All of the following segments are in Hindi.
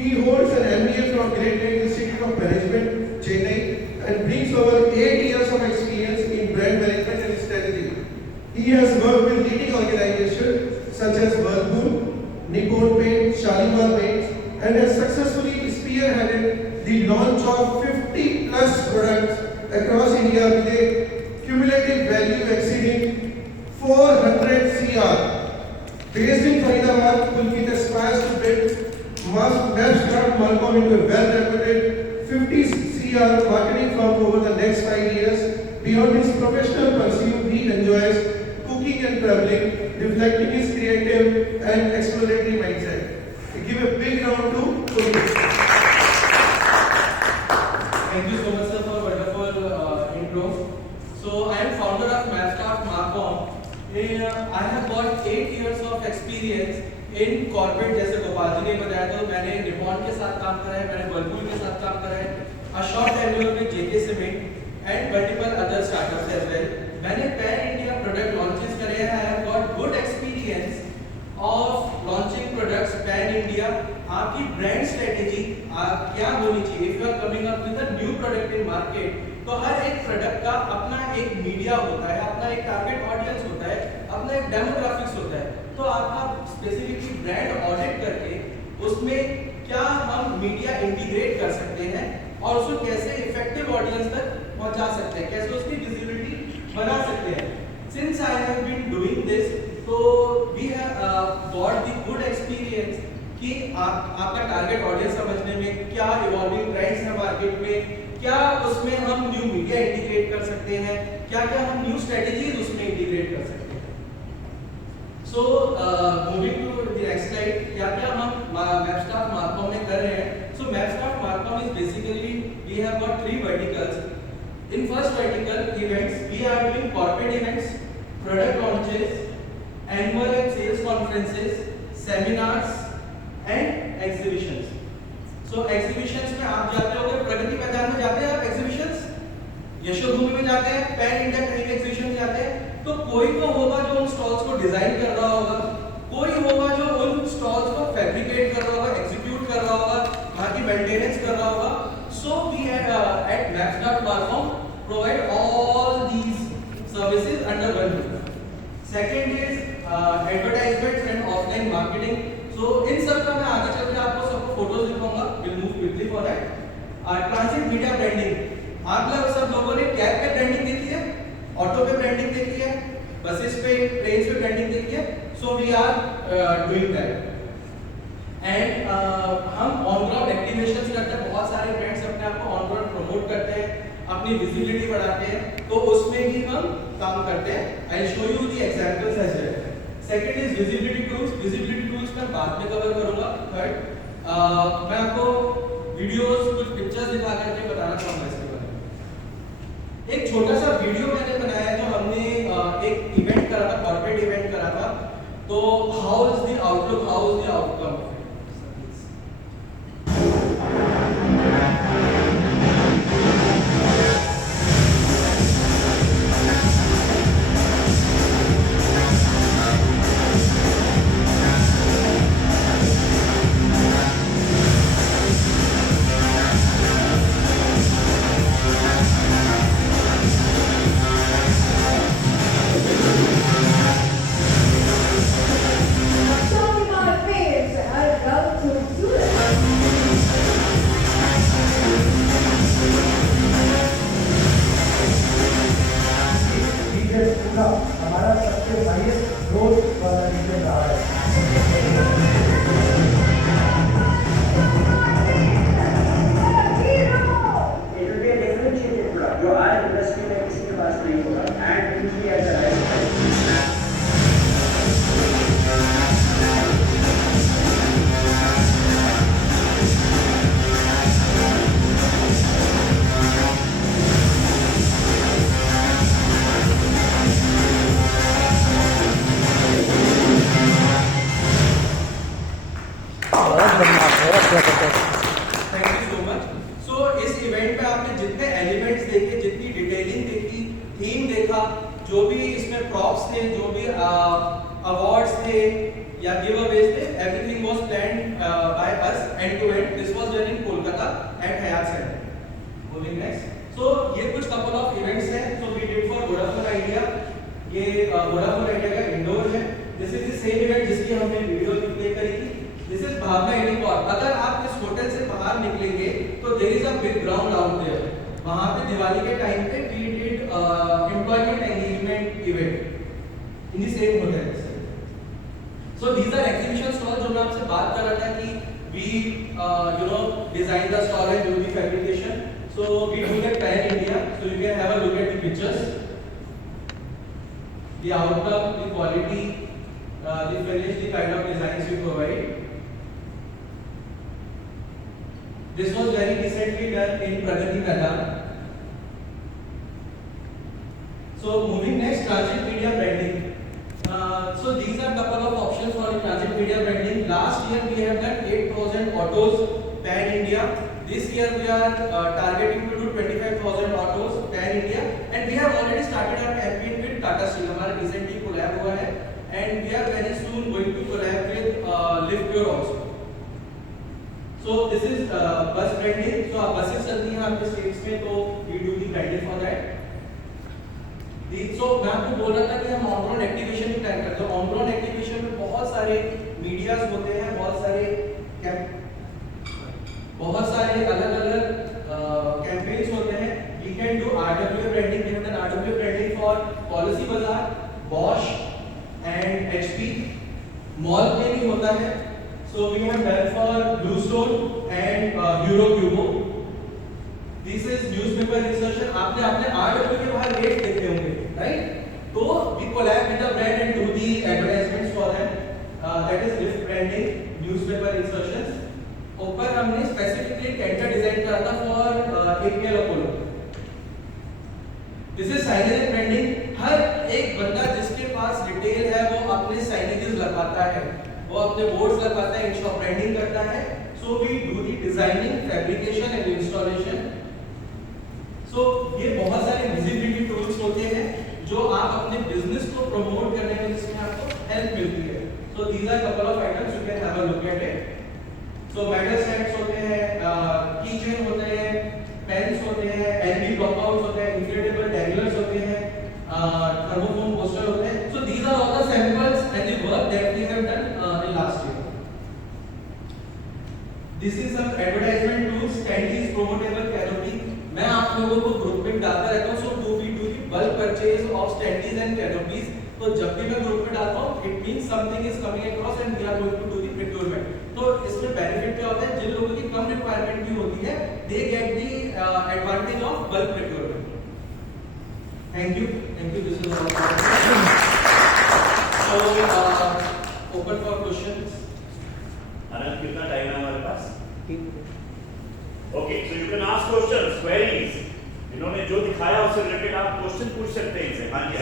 He holds an MBA from Great Lakes Institute of Management, Chennai, and brings over 8 years of experience in brand management and strategy. He has worked with leading organizations such as Whirlpool, Nippon Paint, Shalimar Paints, and has successfully spearheaded the launch of 50 plus products across India with a cumulative value exceeding 400 CR. Based in Faridabad, Pulkit aspires to build MapsCraft Marcom into a well-reputed 50 CR marketing firm over the next 5 years. Beyond his professional pursuit, he enjoys cooking and traveling, reflecting his creative and exploratory mindset. Give a big round to Pulkit. Thank you so much, sir, for a wonderful intro. So, I am founder of MapsCraft Marcom. I have got 8 years of experience in corporate. जैसे गोपाल जी ने बताया तो मैंने निपॉन के साथ काम करा है, मैंने वर्लपूल के साथ काम करा है, अ शॉर्ट टेन्योर में JK cement and multiple other startups as well. मैंने पैन इंडिया प्रोडक्ट लॉन्चेस करे हैं. I have got good experience of launching products pan India. आपकी ब्रांड स्ट्रेटेजी क्या होनी चाहिए? If you are coming up with a new product in market, तो हर एक प्रोडक्ट का अपना एक मीडिया होता है, अपना एक टारगेट ऑडियंस होता है, अपना एक डेमोग्राफिक्स होता है. तो आपका स्पेसिफिकली ब्रांड ऑडिट करके उसमें क्या हम मीडिया इंटीग्रेट कर सकते हैं और उसको कैसे इफेक्टिव ऑडियंस तक पहुंचा सकते हैं, कैसे उसकी विजिबिलिटी बना सकते हैं. Since I have been doing this, तो we have got the good experience कि आपका टारगेट ऑडियंस समझने में क्या इवॉल्विंग ट्रेंड्स हैं मार्केट में, क्या उसमें हम न्यू मीडिया इंटीग्रेट कर सकते हैं, क्या क्या हम न्यू स्ट्रेटजीज उसमें इंटीग्रेट कर सकते हैं. So, moving to the next slide, क्या क्या हम MapsCraft Marcom में कर रहे हैं. So, MapsCraft Marcom is basically we have got 3 verticals. In first vertical, events, we are doing corporate events, product launches, annual and sales conferences, seminars and exhibitions. So, exhibitions में आप जाते होंगे, प्रगति मैदान में जाते हैं आप exhibitions, यशोभूमि में जाते हैं, पैन इंडिया कहीं एक्सिबिशन में जाते हैं. तो कोई तो होगा जो उन स्टॉल्स को डिजाइन कर रहा होगा, कोई होगा जो उन स्टॉल्स को फैब्रिकेट कर रहा होगा, एग्जीक्यूट कर रहा होगा, वहां की मेंटेनेंस कर रहा होगा. So we at MapsCraft Marcom provide all these services under one roof. Second is advertisement and offline marketing. So इन सब का मैं आगे चल के आपको सबको फोटोज दिखाऊंगा. Will move quickly for that. Transit media branding. आप लोग सब लोगों ने कैब पे ब्रांडिंग देखी है, ऑटो पे ब्रांडिंग देखी है, बसेस पे, ट्रेन्स पे ब्रांडिंग देखी है. So we are doing that. And हम ऑन ग्राउंड एक्टिवेशंस करते हैं. बहुत सारे ब्रांड्स अपने आप को ऑन ग्राउंड प्रमोट करते हैं, अपनी विजिबिलिटी बढ़ाते हैं, तो उसमें भी हम काम करते हैं. I show you the examples as well. Second is visibility tools. Visibility tools मैं बाद में कवर करूंगा. थर्ड मैं आपको वीडियोस, कुछ पिक्चर्स दिखा करके बताना चाहूंगा इसके बारे में. एक छोटा सा वीडियो मैंने बनाया जो हमने एक इवेंट करा था, कॉर्पोरेट इवेंट करा था. तो how is the outlook, how is the outcome. Talking about appearance, थे या गिव अवेज थे, everything was planned by us end to end. This was done in Kolkata at Hyatt centre. Moving next. So ये कुछ कपल ऑफ इवेंट्स हैं so we did for Vodafone Idea. ये वोडाफोन आइडिया का इंडोर है. This is the same event जिसकी हमने वीडियो प्ले करी थी. This is Bhavna airport. अगर आप इस होटल से बाहर निकलेंगे तो there is a big ground out there. वहां पे दिवाली के टाइम पे we did employment engagement event in the same hotel. So these are exhibition stall जो मैं आपसे बात कर रहा था कि we design the stall and do the fabrication. So we do that pan India. So you can have a look at the pictures, the outcome, the quality, the finish, the kind of designs we provide. This was very recently done in Pragati Maidan. So moving next, transit media branding. So these are couple of options for the transit media branding. Last year we have done 8,000 autos pan India. This year we are targeting to do 25,000 autos pan India, and we have already started our campaign with Tata Steel. हमारा recently collab हुआ है, and we are very soon going to collab with Lift Pure also. So this is bus branding. So आप buses चलती हैं आपके states में तो we do the branding for that. So मैं आपको बोल रहा था कि हम ऑन ग्राउंड एक्टिवेशन भी प्लान करते हैं. ऑन ग्राउंड एक्टिवेशन में बहुत सारे मीडियाज होते हैं, बहुत सारे अलग-अलग कैंपेन्स होते हैं. We can do RWA branding. We have done RWA branding for Policy Bazaar, Bosch and HP. Mall में भी होता है. So we have done for Bluestone and Eurocubo. This is newspaper insertion. आपने अपने RWA के बाहर रेट देखे होंगे, राइट? तो we collab with the brand and do the advertisements for them. That is lift branding, newspaper insertions. ऊपर हमने स्पेसिफिकली कैंटर डिजाइन करा था for APL Apollo. This is signage and branding. हर एक बंदा जिसके पास रिटेल है वो अपने साइनेजेस लगाता है, वो अपने बोर्ड्स लगाता है, इन शॉप ब्रांडिंग करता है. So we do the designing, fabrication and installation. So ये बहुत सारे विजिबिलिटी टूल्स होते हैं जो आप अपने बिजनेस को प्रमोट करने में जिसमें आपको हेल्प मिलती है. So these are couple of items you can have a look at it. So metal sets होते हैं, की चेन होते हैं, पेन्स होते हैं, एलबी ड्रॉपआउट्स होते हैं, इंफ्लेटेबल डैंगलर्स होते हैं, थर्मोफोन पोस्टर होते हैं. So these are all the samples and the work that we have done in last year. This is some advertisement tools, candies, promotable canopy. मैं आप लोगों को ग्रुप में डालता रहता हूं. So to we do the bulk purchase of standees and canopies. तो जब भी मैं ग्रुप में डालता हूं it means something is coming across and we are going to do the procurement. तो इसमें बेनिफिट क्या होता है, जिन लोगों की कम रिक्वायरमेंट भी होती है they get the advantage of bulk procurement. Thank you. This is all. So open for questions. Anant, कितना टाइम है हमारे पास? Okay, so you can ask questions, queries. इन्होंने जो दिखाया उससे रिलेटेड आप क्वेश्चन पूछ सकते हैं इनसे. हाँ जी.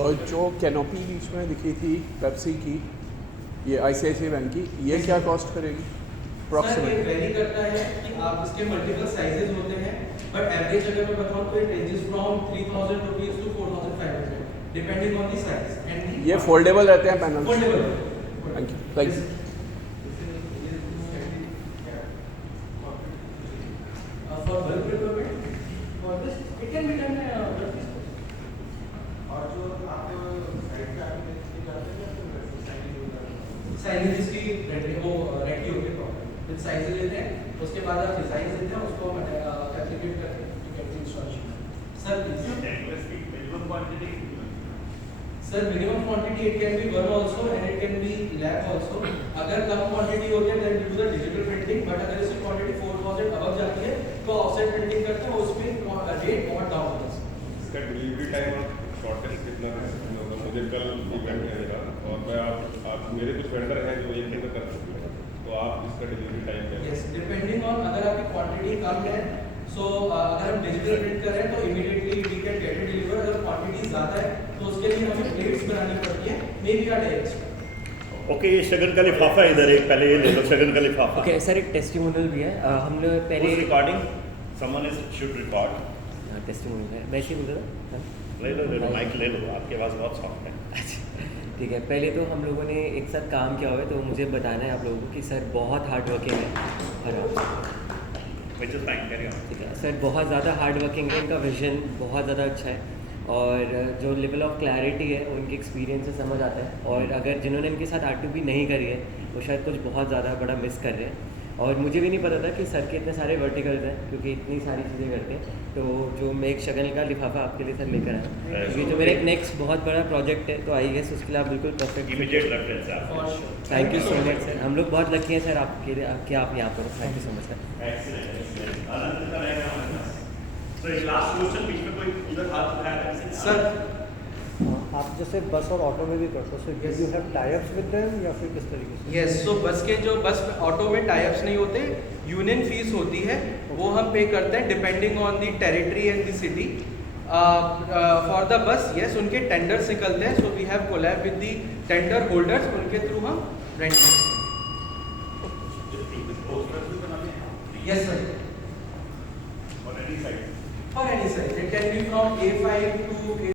और जो कैनोपी बीच में दिखी थी पेप्सी की, ये ICICI बैंक की, ये क्या कॉस्ट करेगी अप्रॉक्सीमेटली? सर ये वेरी करता है कि आप इसके मल्टीपल साइजेस होते हैं, बट एवरेज अगर मैं बताऊं तो it ranges from 3000 rupees to 4500 depending on the size and ये फोल्डेबल रहते हैं panel? Foldable. Thank you. For bulk procurement, for this it can be done. और जो आपको साइड पे आके देखते जाते हैं तो साइज होता है. साइजेस की वो रेडी होते हैं. फिर साइज लेते हैं, उसके बाद आप डिजाइन देते हैं, उसको फैब्रिकेट करके you can installation. Sir please. Minimum quantity. Sir minimum quantity it can be 1 also and it can be lab also. अगर कम क्वांटिटी होती है then do the digital printing, but अगर इसकी क्वांटिटी 4000 अबव जाती है तो ऑफसेट प्रिंटिंग करते हैं, उसमें रेट बहुत डाउन होता है. इसका डिलीवरी टाइम और शॉर्टेज कितना है? मुझे कल इवेंट है मेरा और मैं आप मेरे कुछ वेंडर हैं जो एक दिन कर सकते हैं, तो आप इसका डिलीवरी टाइम क्या है? यस, डिपेंडिंग ऑन अगर आपकी क्वांटिटी कम है सो अगर हम डिजिटल प्रिंट कर रहे हैं तो immediately we can get it deliver. अगर क्वांटिटी ज्यादा है तो उसके लिए हमें प्लेट्स बनानी पड़ती है, may be are extra. Okay, ये शगन का लिफाफा इधर एक पहले ये ले लो, शगन का लिफाफा. ओके सर, एक टेस्टिमोनियल भी है. हमने पहले recording someone is should record. Testimonial है, वैसे ही बोल रहा ले लो माइक ले लो, आपके पास बहुत सॉफ्ट है. ठीक है, पहले तो हम लोगों ने एक साथ काम किया हुआ है, तो मुझे बताना है आप लोगों को कि सर बहुत हार्ड वर्किंग है। which is fine, carry on. ठीक है सर, बहुत ज़्यादा हार्ड वर्किंग है, इनका विजन बहुत ज़्यादा अच्छा है और जो लेवल ऑफ क्लैरिटी है उनके एक्सपीरियंस से समझ आता है। और अगर जिन्होंने इनके साथ R2B नहीं करी है वो शायद कुछ बहुत ज़्यादा बड़ा मिस कर रहे हैं। और मुझे भी नहीं पता था कि सर के इतने सारे वर्टिकल्स हैं, क्योंकि इतनी सारी चीज़ें करते हैं। तो जो मैं एक शगल का लिफाफा आपके लिए सर लेकर आया, क्योंकि जो मेरा एक नेक्स्ट बहुत बड़ा प्रोजेक्ट है, तो आई गेस उसके लिए आप बिल्कुल परफेक्ट। Immediate reference है For आपको. sure. Thank you so much sir, हम लोग बहुत लकी हैं सर आपके लिए कि आप यहाँ पर। Thank you so much sir. Excellent, excellent. आनंद का रहेगा हमारे पास. So एक last question, बीच में कोई उधर हाथ उठाया था किसी ने? सर आप जैसे बस और ऑटो में भी करते हो, so do you have tie-ups with them या फिर किस तरीके से? यस, सो बस ऑटो में टाइप्स नहीं होते, यूनियन फीस होती है, वो हम पे करते हैं depending on the territory and the city. For the bus yes, उनके टेंडर्स निकलते हैं, so we have collab with the tender holders, उनके थ्रू हम rent yes sir On any side. For any size, it can be from A5 to